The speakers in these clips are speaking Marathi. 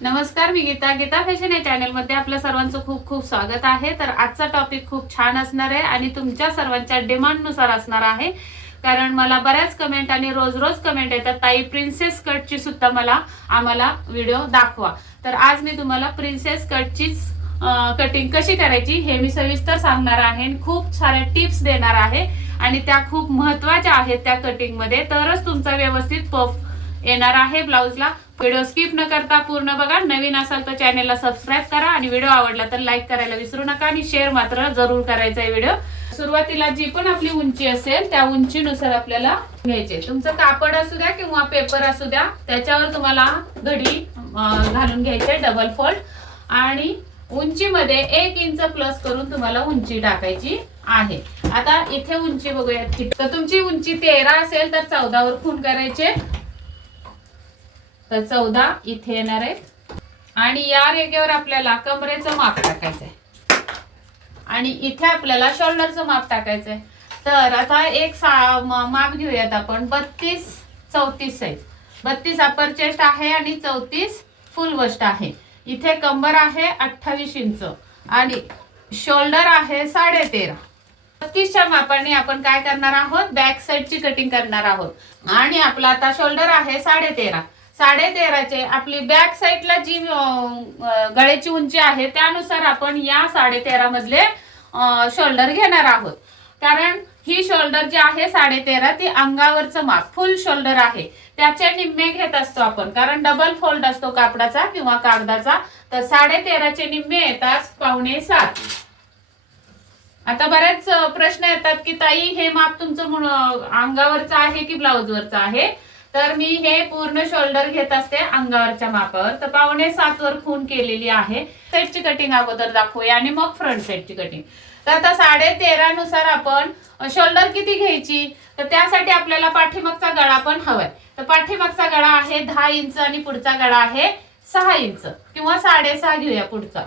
नमस्कार मी गीता. गीता फॅशन या चॅनलमध्ये आपल्या सर्वांचं खूप खूप स्वागत आहे. तर आजचा टॉपिक खूप छान असणार आहे आणि तुमच्या सर्वांच्या डिमांडनुसार असणार आहे. कारण मला बऱ्याच कमेंट आणि रोज रोज कमेंट येतात ताई प्रिन्सेस कटची सुद्धा मला आम्हाला व्हिडिओ दाखवा. तर आज मी तुम्हाला प्रिन्सेस कटचीच कटिंग कशी करायची हे मी सविस्तर सांगणार आहे आणि खूप साऱ्या टिप्स देणार आहे. आणि त्या खूप महत्त्वाच्या आहेत त्या कटिंगमध्ये तरच तुमचा व्यवस्थित पफ येणार आहे ब्लाऊजला. व्हिडिओ स्किप न करता पूर्ण बघा. नवीन असाल तर चॅनेलला सबस्क्राईब करा आणि व्हिडिओ आवडला तर लाईक करायला विसरू नका आणि शेअर मात्र जरूर करायचा आहे व्हिडिओ सुरुवातीला जी पण आपली उंची असेल त्या उंचीनुसार आपल्याला घ्यायचे. तुमचं कापड असू द्या किंवा पेपर असू द्या त्याच्यावर तुम्हाला घडी घालून घ्यायचे डबल फोल्ड आणि उंचीमध्ये एक इंच प्लस करून तुम्हाला उंची टाकायची आहे. आता इथे उंची बघूयात. तर तुमची उंची तेरा असेल तर चौदावर खून करायचे. तर चौदा इथे येणार आहे आणि या रेगेवर आपल्याला कमरेचं माप टाकायचं आहे आणि इथे आपल्याला शोल्डरचं माप टाकायचं आहे तर आता एक सा माप घेऊयात आपण. बत्तीस चौतीस साईज बत्तीस अपर चेस्ट आहे आणि चौतीस फुल वस्ट आहे. इथे कंबर आहे अठ्ठावीस इंच. आणि शोल्डर आहे साडे तेरा बत्तीसच्या मापाने आपण काय करणार आहोत? बॅक साईडची कटिंग करणार आहोत. आणि आपला आता शोल्डर आहे साडे तेरा साडे तेराचे आपली बॅक साईडला जी गळ्याची उंची आहे त्यानुसार आपण या साडे तेरा मधले शोल्डर घेणार आहोत. कारण ही शोल्डर जी आहे साडे तेरा ती अंगावरचं माप फुल शोल्डर आहे. त्याचे निम्मे घेत असतो आपण. कारण डबल फोल्ड असतो कापडाचा किंवा कागदाचा. तर साडे तेराचे निम्मे येतात पावणे सात. आता बरेच प्रश्न येतात की ताई हे माप तुमचं म्हणून अंगावरचं आहे की ब्लाऊजवरचं आहे? तर मी हे पूर्ण शोल्डर घेत असते अंगावरच्या मापावर. तर पावणे सात वर खून केलेली आहे. सेटची कटिंग अगोदर दाखवूया आणि मग फ्रंट सेटची कटिंग तर आता साडे तेरा नुसार आपण शोल्डर किती घ्यायची? तर त्यासाठी आपल्याला पाठीमागचा गळा पण हवाय. तर पाठीमागचा गळा आहे दहा इंच आणि पुढचा गळा आहे सहा इंच. किंवा साडेसहा घेऊया पुढचा.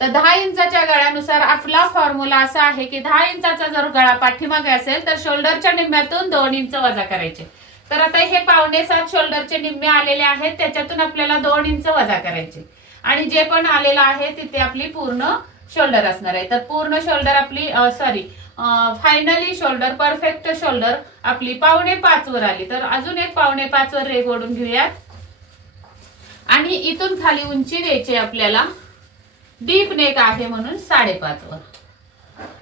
तर दहा इंचाच्या गळ्यानुसार आपला फॉर्म्युला असा आहे की दहा इंचाचा जर गळा पाठीमागे असेल तर शोल्डरच्या निम्म्यातून दोन इंच वजा करायचे. तर आता हे पावणे सात शोल्डरचे निम्मे आलेले आहेत त्याच्यातून आपल्याला दोन इंच वजा करायचे. आणि जे पण आलेलं आहे तिथे आपली पूर्ण शोल्डर असणार आहे. तर पूर्ण शोल्डर आपली sorry finally shoulder perfect shoulder आपली पावणे पाच वर आली. तर अजून एक पावणे पाच वर रेग ओढून घेऊयात. आणि इथून खाली उंची द्यायची आपल्याला. डीप नेक आहे म्हणून साडेपाच वर.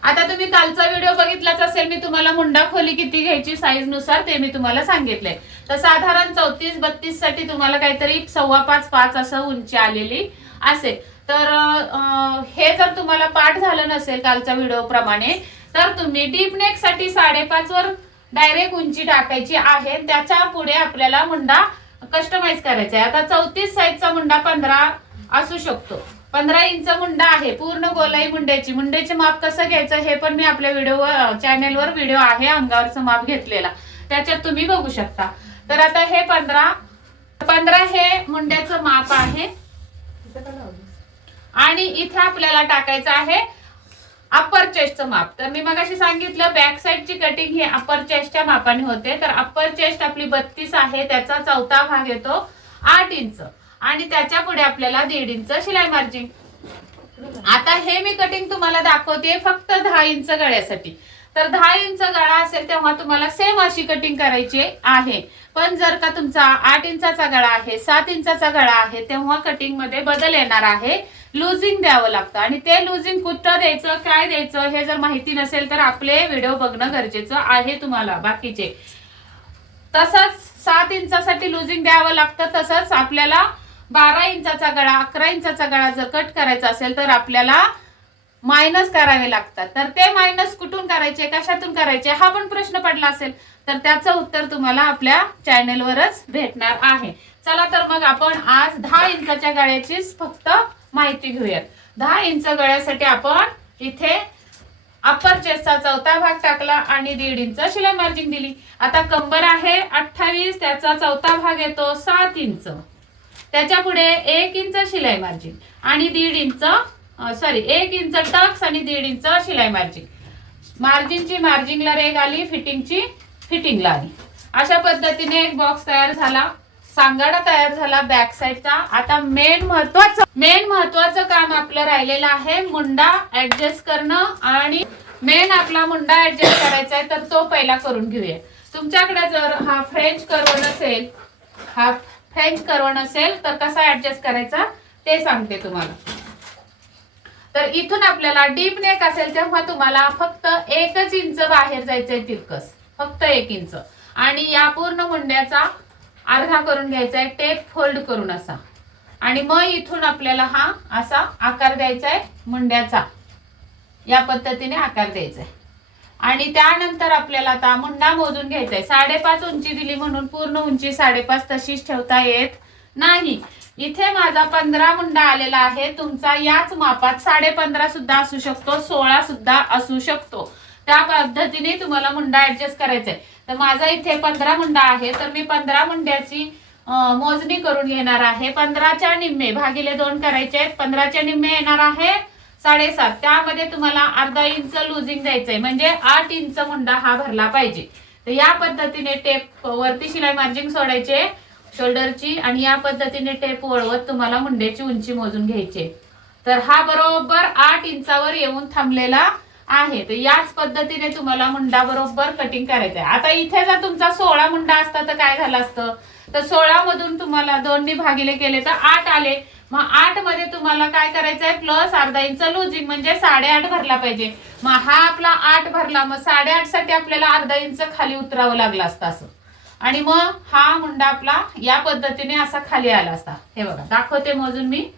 आता तुम्ही कालचा व्हिडिओ बघितलाच असेल मी तुम्हाला मुंडा खोली किती घ्यायची साईजनुसार ते मी तुम्हाला सांगितलंय तर साधारण चौतीस बत्तीससाठी तुम्हाला काहीतरी सव्वा पाच पाच असं उंची आलेली असेल. तर हे जर तुम्हाला पाठ झालं नसेल कालच्या व्हिडिओ प्रमाणे तर तुम्ही डीप नेकसाठी साडेपाच वर डायरेक्ट उंची टाकायची आहे. त्याच्या पुढे आपल्याला मुंडा कस्टमाइज करायचा आहे. आता चौतीस साईजचा मुंडा पंधरा असू शकतो. पंधरा इंच मुंडा आहे पूर्ण गोलाई मुंड्याची मुंड्याचे माप कसं घ्यायचं हे पण मी आपल्या व्हिडिओ चॅनेलवर व्हिडिओ आहे अंगावरचं माप घेतलेला. त्याच्यात तुम्ही बघू शकता. तर आता हे पंधरा पंधरा हे मुंड्याचं माप आहे. आणि इथे आपल्याला टाकायचं आहे अप्पर चेस्टचं माप. तर मी मगाशी सांगितलं बॅक साईडची कटिंग ही अप्पर चेस्टच्या मापाने होते. तर अप्पर चेस्ट आपली बत्तीस आहे त्याचा चौथा भाग येतो आठ इंच. आणि त्याच्या पुढे आपल्याला दीड इंच शिलाई मार्जिन आता हे मी कटिंग तुम्हाला दाखवते फक्त दहा इंच गळ्यासाठी. तर दहा इंच गळा असेल तेव्हा तुम्हाला सेम अशी कटिंग करायची आहे. पण जर का तुमचा आठ इंचाचा गळा आहे सात इंचाचा गळा आहे तेव्हा कटिंगमध्ये बदल येणार आहे. लुझिंग द्यावं लागतं. आणि ते लुझिंग कुठं द्यायचं काय द्यायचं हे जर माहिती नसेल तर आपले व्हिडिओ बघणं गरजेचं आहे तुम्हाला बाकीचे. तसंच सात इंचासाठी लुझिंग द्यावं लागतं तसंच आपल्याला बारा इंचाचा गळा अकरा इंचाचा गळा जर कट करायचा असेल तर आपल्याला मायनस करावे लागतात. तर ते मायनस कुठून करायचे कशातून करायचे हा पण प्रश्न पडला असेल. तर त्याचं उत्तर तुम्हाला आपल्या चॅनेलवरच भेटणार आहे. चला तर मग आपण आज दहा इंचाच्या गळ्याचीच फक्त माहिती घेऊयात. दहा इंच गळ्यासाठी आपण इथे अप्पर चेस्टचा चौथा भाग टाकला आणि दीड इंच शिलाई मार्जिन दिली. आता कंबर आहे अठ्ठावीस त्याचा चौथा भाग येतो सात इंच. त्याच्या पुढे एक इंच शिलाई मार्जिन आणि दीड इंच सॉरी एक इंच टक्स आणि दीड इंच शिलाई मार्जिन मार्जिनची मार्जिनला रेग आली फिटिंगची फिटिंगला आली. अशा पद्धतीने एक बॉक्स तयार झाला. सांगाडा तयार झाला बॅक साईडचा आता मेन महत्वाचं मेन महत्वाचं काम आपलं राहिलेलं आहे मुंडा ऍडजस्ट करणं आणि मेन आपला मुंडा ऍडजस्ट करायचा आहे तर तो पहिला करून घेऊया. तुमच्याकडे जर हा फ्रेंच कर्व नसेल हा फ्रेंच कर्व नसेल तर कसा ऍडजस्ट करायचा ते सांगते तुम्हाला. तर इथून आपल्याला डीप नेक असेल तेव्हा तुम्हाला फक्त एकच इंच बाहेर जायचंय तिरकस फक्त एक इंच. आणि या पूर्ण मुंड्याचा अर्धा करून घ्यायचा आहे टेप फोल्ड करून असा. आणि मग इथून आपल्याला हा असा आकार द्यायचा आहे मुंड्याचा. या पद्धतीने आकार द्यायचा आहे आणि त्यानंतर आपल्याला आता मुंडा मोजून घ्यायचा आहे साडेपाच उंची दिली म्हणून पूर्ण उंची साडेपाच तशीच ठेवता येत नाही. इथे माझा पंधरा मुंडा आलेला आहे. तुमचा याच मापात साडे पंधरा सुद्धा असू शकतो सोळा सुद्धा असू शकतो. त्या पद्धतीने तुम्हाला मुंडा ऍडजस्ट करायचा आहे तर माझा इथे पंधरा मुंडा आहे. तर मी पंधरा मुंड्याची मोजणी करून घेणार आहे. पंधराच्या निम्मे भागिले दोन करायचे आहेत. पंधराच्या निम्मे येणार आहे साडेसात. त्यामध्ये तुम्हाला अर्धा इंच लुझिंग द्यायचंय. म्हणजे आठ इंच मुंडा हा भरला पाहिजे. तर या पद्धतीने टेप वरती शिलाई मार्जिंग सोडायचे शोल्डरची आणि या पद्धतीने टेप वळवत तुम्हाला मुंड्याची उंची मोजून घ्यायची. तर हा बरोबर आठ इंचावर येऊन थांबलेला आहे. तर याच पद्धतीने तुम्हाला मुंडा बरोबर कटिंग करायचं आहे आता इथे जर तुमचा सोळा मुंडा असता तर काय झालं असतं? तर सोळा मधून तुम्हाला दोन्ही भागिले केले तर आठ आले. मग आठमध्ये तुम्हाला काय करायचं आहे प्लस अर्धा इंच लुजिंग म्हणजे साडेआठ भरला पाहिजे. मग हा आपला आठ भरला मग साडेआठसाठी आपल्याला अर्धा इंच खाली उतरावं लागलं असतं असं. आणि मग हा मुंडा आपला या पद्धतीने असा खाली आला असता. हे बघा दाखवते मोजून मी.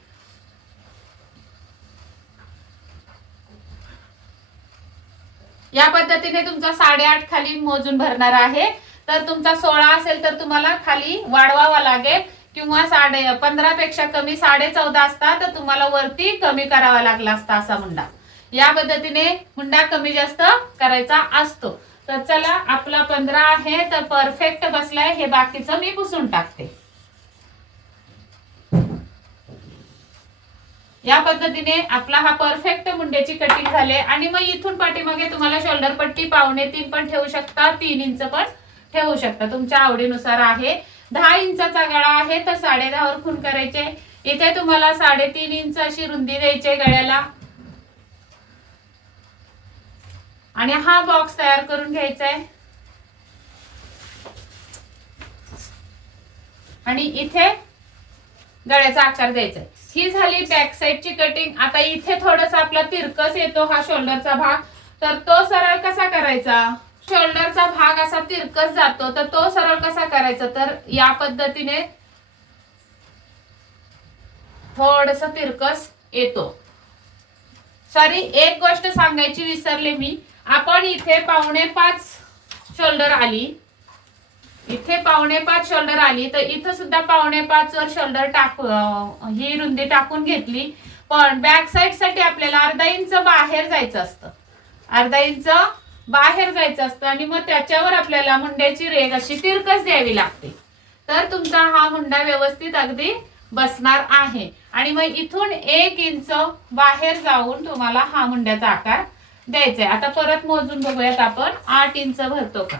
या पद्धतीने तुमचा साडेआठ खाली मोजून भरणार आहे. तर तुमचा सोळा असेल तर तुम्हाला खाली वाढवावा लागेल. किंवा साडे पंधरा पेक्षा कमी साडे चौदा असता तर तुम्हाला वरती कमी करावा लागला असता असा मुंडा या पद्धतीने हुंडा कमी जास्त करायचा असतो. तर चला आपला पंधरा आहे तर परफेक्ट बसलाय हे बाकीचं मी पुसून टाकते. या पद्धतीने आपला हा परफेक्ट मुंड्याची कटिंग झाले आणि मग इथून पाठीमागे तुम्हाला शोल्डर पट्टी पावणे तीन पण ठेवू शकता तीन इंच पण ठेवू शकता. तुमच्या आवडीनुसार आहे. दहा इंचाचा गळा आहे तर साडे वर खून करायचे. इथे तुम्हाला साडेतीन इंच अशी रुंदी द्यायची गळ्याला. आणि हा बॉक्स तयार करून घ्यायचा आहे. आणि इथे गळ्याचा आकार द्यायचा ही झाली बॅक साईडची कटिंग आता इथे थोडस आपला तिरकस येतो हा शोल्डरचा भाग. तर तो सरळ कसा करायचा? शोल्डरचा भाग असा तिरकस जातो तर तो सरळ कसा करायचा? तर या पद्धतीने थोडस तिरकस येतो. सॉरी एक गोष्ट सांगायची विसरले मी. आपण इथे पावणे पाच शोल्डर आली. इथे पावणे पाच शोल्डर आली तर इथं सुद्धा पावणे पाच वर शोल्डर टाकू ही रुंदी टाकून घेतली. पण बॅक साईडसाठी आपल्याला अर्धा इंच बाहेर जायचं असतं. अर्धा इंच बाहेर जायचं असतं आणि मग त्याच्यावर आपल्याला मुंड्याची रेग अशी तिरकस द्यावी लागते. तर तुमचा हा मुंडा व्यवस्थित अगदी बसणार आहे. आणि मग इथून एक इंच बाहेर जाऊन तुम्हाला हा मुंड्याचा आकार द्यायचा आहे. आता परत मोजून बघूयात आपण. आठ इंच भरतो का?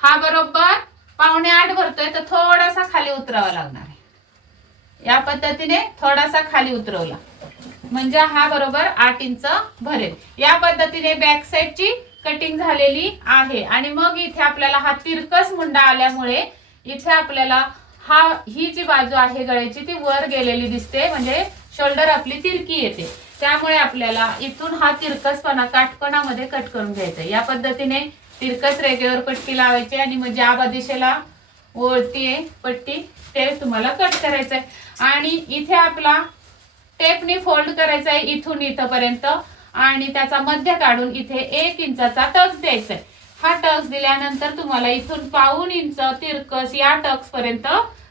हा बरोबर पावणे आठ भरतोय. तर थोडासा खाली उतरावा लागणार आहे. या पद्धतीने थोडासा खाली उतरवला. म्हणजे हा बरोबर आठ इंच भरेल. या पद्धतीने बॅक साईडची कटिंग झालेली आहे. आणि मग इथे आपल्याला हा तिरकस मुंडा आल्यामुळे इथे आपल्याला हा ही जी बाजू आहे गळ्याची ती वर गेलेली दिसते. म्हणजे शोल्डर आपली तिरकी येते. त्यामुळे आपल्याला इथून हा तिरकसपणा काटकोणामध्ये कट करून घ्यायचा या पद्धतीने तिरकस रेगेवर पट्टी लावायची आणि मग ज्या बा दिशेला ओळतीये पट्टी ते तुम्हाला कट करायचंय आणि इथे आपला टेपनी फोल्ड करायचा आहे इथून इथपर्यंत आणि त्याचा मध्य काढून इथे एक इंचाचा टक्स द्यायचा आहे हा टक्स दिल्यानंतर तुम्हाला इथून पाऊन इंच तिरकस या टक्स पर्यंत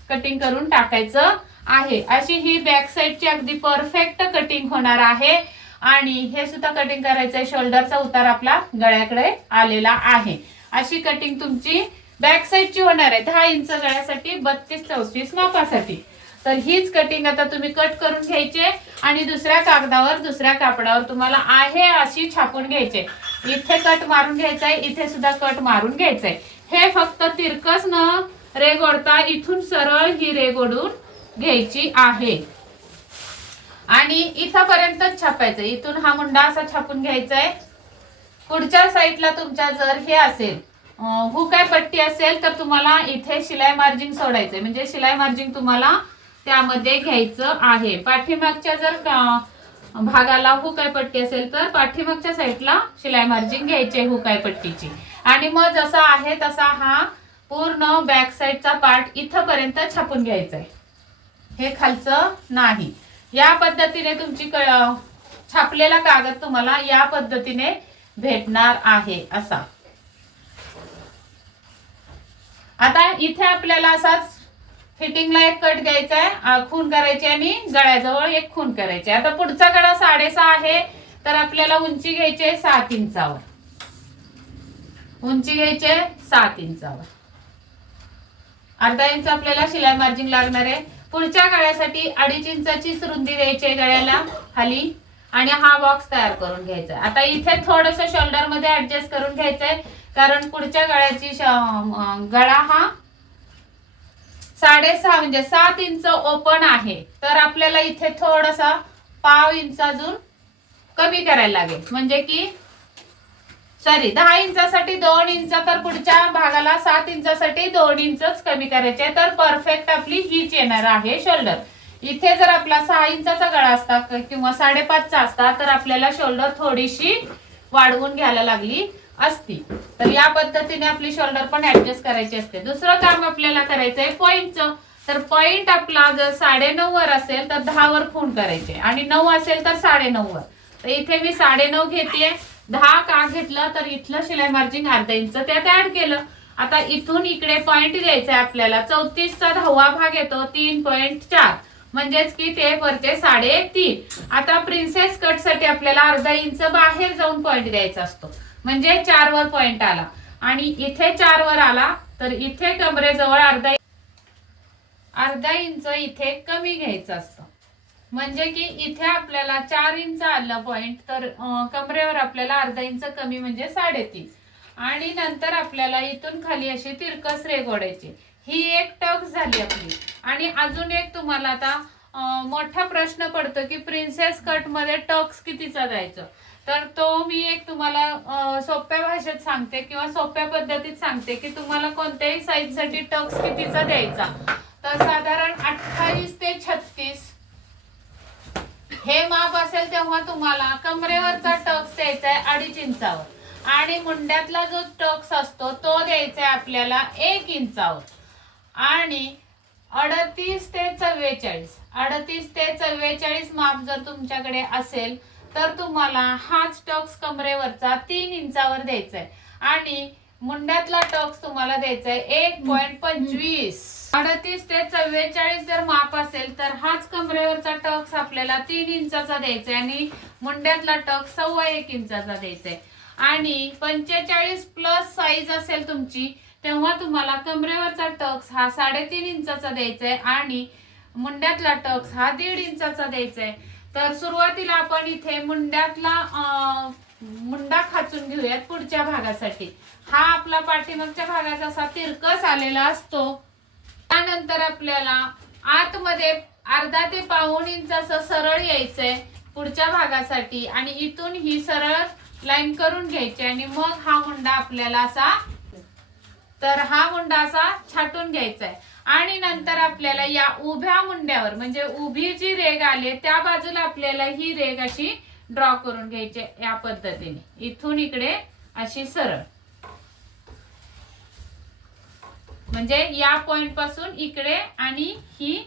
कटिंग करून टाकायचं आहे. अशी ही बॅक साईडची अगदी परफेक्ट कटिंग होणार आहे. आणि हे सुद्धा कटिंग करायचं आहे शोल्डरचा उतार आपला गळ्याकडे आलेला आहे. अशी कटिंग तुमची बॅक साईडची होणार आहे. दहा इंच गळ्यासाठी बत्तीस चौतीस मापासाठी. तर हीच कटिंग आता तुम्ही कट करून घ्यायचे आणि दुसऱ्या कागदावर दुसऱ्या कापडावर तुम्हाला आहे अशी छापून घ्यायचे. इथे कट मारून घ्यायचा आहे इथे सुद्धा कट मारून घ्यायचंय. आहे हे फक्त तिरकस न रेगोडता इथून सरळ ही रेगोडून घ्यायची आहे. आणि इथपर्यंतच छापायचं इथून हा मुंडा असा छापून घ्यायचा आहे पुढच्या साईडला तुमच्या जर हे असेल हुकाय पट्टी असेल तर तुम्हाला इथे शिलाई मार्जिन सोडायचंय. म्हणजे शिलाई मार्जिन तुम्हाला त्यामध्ये घ्यायचं आहे. पाठीमागच्या जर भागाला हुकाय पट्टी असेल तर पाठीमागच्या साईडला शिलाई मार्जिन घ्यायचे हुकाय पट्टीची. आणि मग जसा आहे तसा हा पूर्ण बॅक साईडचा पार्ट इथपर्यंत छापून घ्यायचा आहे. हे खालचं नाही. या पद्धतीने तुमची क- छापलेला कागद तुम्हाला या पद्धतीने भेटणार आहे असा. आता इथे आपल्याला असाच फिटिंगला एक कट द्यायचा आहे खून करायची आणि गळ्याजवळ एक खून करायची. आता पुढचा गळा साडेसहा आहे तर आपल्याला उंची घ्यायची आहे सात इंचावर. उंची घ्यायची आहे सात इंचावर. अर्धा इंच आपल्याला शिलाई मार्जिन लागणार आहे. पुढच्या गळ्यासाठी अडीच इंचाचीच रुंदी द्यायची आहे गळ्याला खाली. आणि हा बॉक्स तयार करून घ्यायचा आहे आता इथे थोडस शोल्डरमध्ये ऍडजस्ट करून घ्यायचंय कारण पुढच्या गळ्याची गळा हा साडेसहा म्हणजे सात इंच ओपन आहे. तर आपल्याला इथे थोडासा पाव इंच अजून कमी करायला लागेल. म्हणजे की सॉरी दहा इंचासाठी दोन इंच तर पुढच्या भागाला सात इंचासाठी दोन इंचच कमी करायचे. आहे. तर परफेक्ट आपली हीच येणार आहे शोल्डर इथे जर आपला सहा इंचाचा गळा असता किंवा साडेपाचचा असता तर आपल्याला शोल्डर थोडीशी वाढवून घ्यायला लागली असती. तर या पद्धतीने आपली शोल्डर पण ऍडजस्ट करायची असते. दुसरं काम आपल्याला करायचंय पॉईंटचं तर पॉईंट आपला जर साडे वर असेल तर दहावर फोन करायचे. आणि नऊ असेल तर साडे वर तर इथे मी साडे नऊ घेते दहा का घेतलं तर इथलं शिलाई मार्जिन अर्धा इंच त्यात ऍड केलं. आता इथून इकडे पॉईंट द्यायचा आहे आपल्याला. चौतीसचा दहावा भाग येतो तीन पॉईंट चार. म्हणजेच की ते वरचे साडे तीन आता प्रिन्सेस कटसाठी आपल्याला अर्धा इंच बाहेर जाऊन पॉईंट द्यायचा असतो. म्हणजे चार वर पॉइंट आला. आणि इथे चार वर आला तर इथे कमरेजवळ अर्धा अर्धा इंच इथे कमी घ्यायचं असतं. म्हणजे की इथे आपल्याला चार इंच आलं पॉइंट तर कमरेवर आपल्याला अर्धा इंच कमी म्हणजे साडेतीन. आणि नंतर आपल्याला इथून खाली अशी तिरकस रेगोडायची ही एक टक्स झाली आपली. आणि अजून एक तुम्हाला आता मोठा प्रश्न पडतो की प्रिन्सेस कटमध्ये टक्स कितीचा द्यायचं? तर तो मी एक तुम्हाला सोप्या भाषेत सांगते किंवा सोप्या पद्धतीत सांगते की तुम्हाला कोणत्याही साईजसाठी टक्स कितीचा द्यायचा. तर साधारण अठ्ठावीस ते छत्तीस. हे माप असेल तेव्हा तुम्हाला कमरेवरचा टक्स द्यायचा आहे अडीच इंचावर. आणि मुंड्यातला जो टक्स असतो तो द्यायचा आहे आपल्याला एक इंचावर. आणि अडतीस ते चव्वेचाळीस. अडतीस ते चव्वेचाळीस माप जर तुमच्याकडे असेल तर तुम्हाला हाच टक्स कमरेवरचा तीन इंचावर द्यायचा आहे आणि मुंड्यातला टक्स तुम्हाला द्यायचा आहे एक पॉईंट पंचवीस. अडतीस ते चव्वेचाळीस जर माप असेल तर हाच कमरेवरचा टक्स आपल्याला तीन इंचाचा द्यायचा आहे आणि मुंड्यातला टक्स सव्वा एक इंचाचा द्यायचा आहे आणि पंचेचाळीस प्लस साईज असेल तुमची तेव्हा तुम्हाला कमरेवरचा टक्स हा साडेतीन इंचाचा द्यायचा आहे आणि मुंड्यातला टक्स हा दीड इंचाचा द्यायचा आहे तर सुरुवातीला आपण इथे मुंड्यातला मुंडा खाचून घेऊयात पुढच्या भागासाठी. हा आपला पाठीमागच्या भागाचा असा तिरकस आलेला असतो. त्यानंतर आपल्याला आतमध्ये अर्धा ते पाऊण इंच असं सरळ यायचंय पुढच्या भागासाठी आणि इथून ही सरळ लाईन करून घ्यायची आणि मग हा मुंडा आपल्याला असा तर हा मुंडा असा छाटून घ्यायचा आहे आणि नंतर आपल्याला या उभ्या मुंड्यावर म्हणजे उभी जी रेग आली त्या बाजूला आपल्याला ही रेग अशी ड्रॉ करून घ्यायची या पद्धतीने. इथून इकडे अशी सरळ. म्हणजे या पॉइंटपासून इकडे आणि ही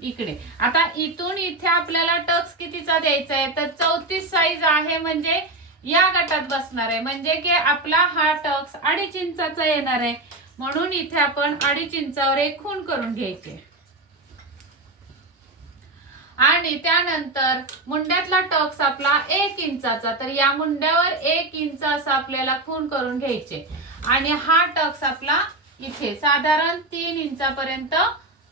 इकडे. आता इथून इथे आपल्याला टक्स कितीचा द्यायचा आहे? तर चौतीस साईज आहे म्हणजे या गटात बसणार आहे. म्हणजे की आपला हा टक्स अडीच इंचाचा येणार आहे. म्हणून इथे आपण अडीच इंचावर एक खून करून घ्यायचे. आणि त्यानंतर मुंड्यातला टक्स आपला एक इंचाचा तर या मुंड्यावर एक इंच असा आपल्याला खून करून घ्यायचे. आणि हा टक्स आपला इथे साधारण तीन इंचापर्यंत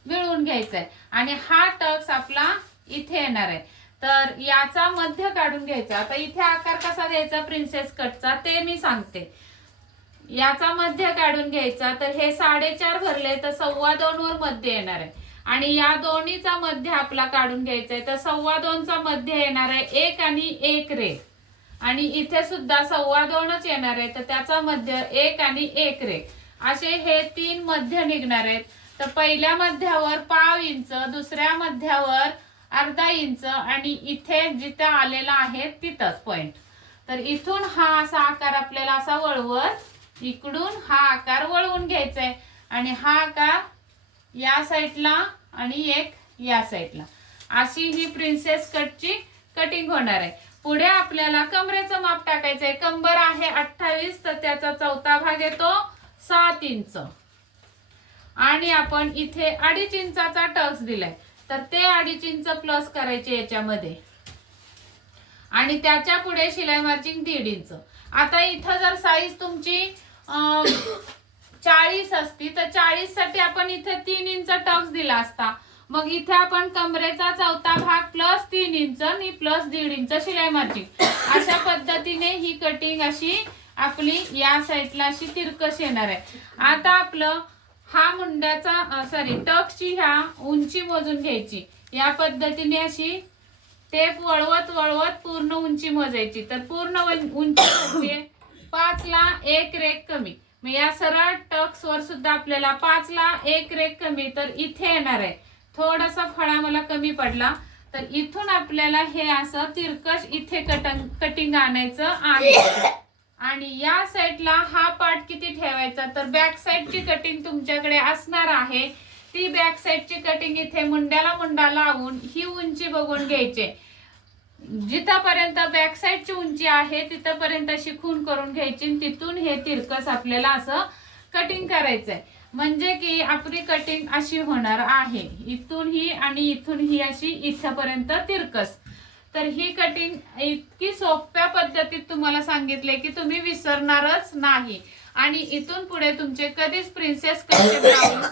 मिळवून घ्यायचा आहे आणि हा टक्स आपला इथे येणार आहे. तर याचा मध्य काढून घ्यायचा. आता इथे आकार कसा द्यायचा? प्रिन्सेस कटचा ते मी सांगते. याचा मध्य काढून घ्यायचा. तर हे साडेचार भरले तर सव्वा दोन वर मध्य येणार आहे. आणि या दोन्हीचा मध्य आपला काढून घ्यायचा आहे. तर सव्वा दोनचा मध्य येणार आहे एक आणि एक रे. आणि इथे सुद्धा सव्वा दोनच येणार आहे. तर त्याचा मध्य एक आणि एक रे. असे हे तीन मध्य निघणार आहेत. तर पहिल्या मध्यावर पाव इंच दुसऱ्या मध्यावर अर्धा इंच आणि इथे जिथे आलेला आहे तिथंच पॉइंट तर इथून हा असा आकार आपल्याला असा वळवत इकडून हा आकार वळवून घ्यायचा आहे आणि हा आकार या साईडला आणि एक या साईडला. अशी ही प्रिन्सेस कटची कटिंग होणार आहे. पुढे आपल्याला कमरेचं माप टाकायचं आहे कंबर आहे अठ्ठावीस तर त्याचा चौथा भाग येतो सात इंच. आणि आपण इथे अडीच इंचाचा टक्स दिलाय. तर ते अडीच इंच प्लस करायचे याच्यामध्ये. आणि त्याच्या पुढे शिलाई मार्जिंग दीड इंच. आता इथं जर साईज तुमची चाळीस असती तर चाळीससाठी आपण इथे तीन इंच टक्स दिला असता. मग इथे आपण कमरेचा चौथा भाग प्लस तीन इंच आणि प्लस दीड इंच शिलाई मार्जिन अशा पद्धतीने ही कटिंग अशी आपली या साईडला अशी तिरकस येणार आहे. आता आपलं हा मुंड्याचा सॉरी टक्सची ह्या उंची मोजून घ्यायची. या पद्धतीने अशी टेप वळवत वळवत पूर्ण उंची मोजायची. तर पूर्ण उंची म्हणजे पाच ला एक रेक कमी. मग या सरळ टक्स वर सुद्धा आपल्याला पाच ला एक रेक कमी तर इथे येणार आहे. थोडासा फळा मला कमी पडला. तर इथून आपल्याला हे असं तिरकश इथे कटंग कटिंग आणायचं आहे. आणि या साईडला हा पार्ट किती ठेवायचा? तर बॅक साईडची कटिंग तुमच्याकडे असणार आहे. ती बॅक साईडची कटिंग इथे मुंड्याला मुंडा लावून ही उंची बघून घ्यायची जिथपर्यंत बॅक साईडची उंची आहे तिथपर्यंत अशी खून करून घ्यायची आणि तिथून हे तिरकस आपल्याला असं कटिंग करायचंय. म्हणजे की आपली कटिंग अशी होणार आहे. इथून ही आणि इथून ही अशी इथपर्यंत तिरकस. तर ही कटिंग इतकी सोप्या पद्धतीत तुम्हाला सांगितले की तुम्ही विसरणारच नाही. आणि इथून पुढे तुमचे कधीच प्रिन्सेस कटचे ब्लाऊज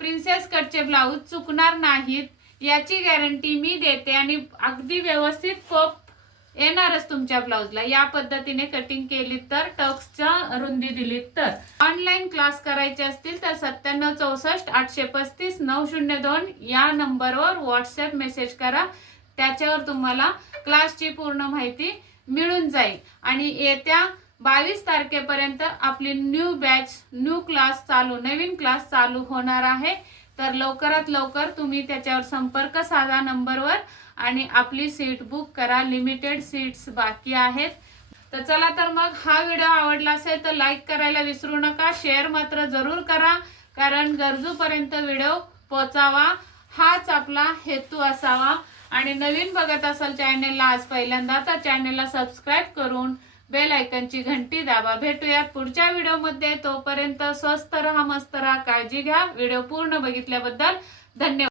प्रिन्सेस कटचे ब्लाऊज चुकणार नाहीत. याची गॅरंटी मी देते आणि अगदी व्यवस्थित कोप येणारच तुमच्या ब्लाऊजला. या पद्धतीने कटिंग केली तर टक्सच्या रुंदी दिली तर. ऑनलाईन क्लास करायचे असतील तर सत्त्याण्णव चौसष्ट आठशे पस्तीस नऊ शून्य दोन या नंबरवर व्हॉट्सअप मेसेज करा. त्याच्यावर तुम्हाला क्लासची पूर्ण माहिती मिळून जाईल. आणि येत्या बावीस तारखेपर्यंत आपली न्यू बॅच न्यू क्लास चालू नवीन क्लास चालू होणार आहे. तर लवकरात लवकर तुम्ही त्याच्यावर संपर्क साधा नंबरवर आणि आपली सीट बुक करा. लिमिटेड सीट्स बाकी आहेत. तर चला तर मग हा व्हिडिओ आवडला असेल तर लाईक करायला विसरू नका. शेअर मात्र जरूर करा कारण गरजूपर्यंत व्हिडिओ पोचावा हाच आपला हेतू असावा. आणि नवीन बघत असाल चॅनेलला आज पहिल्यांदा तर चॅनेलला सबस्क्राईब करून बेल आयकनची घंटी दाबा. भेटूयात पुढच्या व्हिडिओमध्ये. तोपर्यंत स्वस्त रहा मस्त रहा काळजी घ्या. व्हिडिओ पूर्ण बघितल्याबद्दल धन्यवाद.